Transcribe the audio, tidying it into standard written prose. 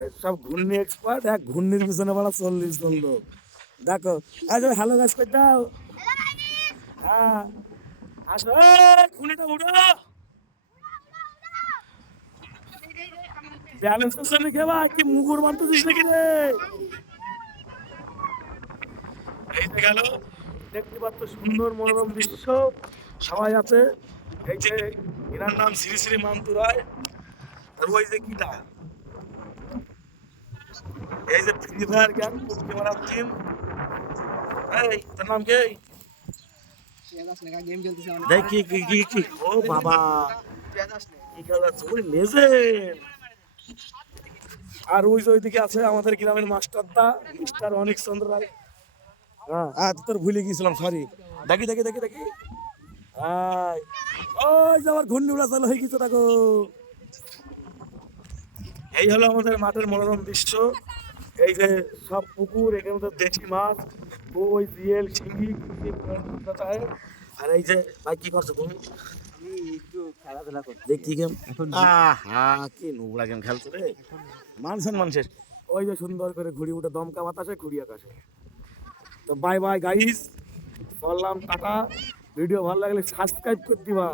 সব ঘূর্ণি এক্সপার্ট, এক ঘূর্ণির পিছনে বলা 40 জন লোক। দেখো আচ্ছা, হ্যালো গাছ করে দাও। হ্যাঁ আসো, ঘূর্ণিটা উঠো। ব্যালেন্স করছে নাকি ভাই? কি মুগুর বানতেছিস নাকি রে? এই যে গেল, দেখতে পাচ্ছ সুন্দর মনোরম দৃশ্য, সবাই আছে। এই যে এনার নাম শ্রী শ্রী মান্তু রায়। আর ওই যে কিটা, এই যে ফ্রি ফায়ার গ্যাং পুটকি মারার টিম। এই তোর নাম কি? দেখ কি কি কি কি, ও বাবা, কি খেলা চলে লেজেন্ড। আর ওই যে ওইদিকে আছে আমাদের গ্রামের মাস্টারদা, মিস্টার অনিক চন্দ্র রায়। হ্যাঁ হ্যাঁ, তোর ভুলে গিয়েছিলাম, সরি। দেখি দেখি দেখি দেখি, আয়, ওই যে আমার ঘূর্ণি উড়া চালু হয়ে গেছে, দেখো। এই হলো আমাদের মাঠের মনোরম দৃশ্য। এই যে সব পুকুর, এখানে তো দেশি মাছ, ওই জিয়েল শিঙ্গি আর এই যে ভাই কি করছো তুমি? দেখি গেম, আহা কি নোংরা গেম খেলছো রে, মানুষের। ওই যে সুন্দর করে ঘুড়ি উঠে দমকা বাতাসে ঘুড়ি আকাশে। তো বাই বাই গাইস, বললাম টাটা। ভিডিও ভালো লাগলে সাবস্ক্রাইব করে দিবা।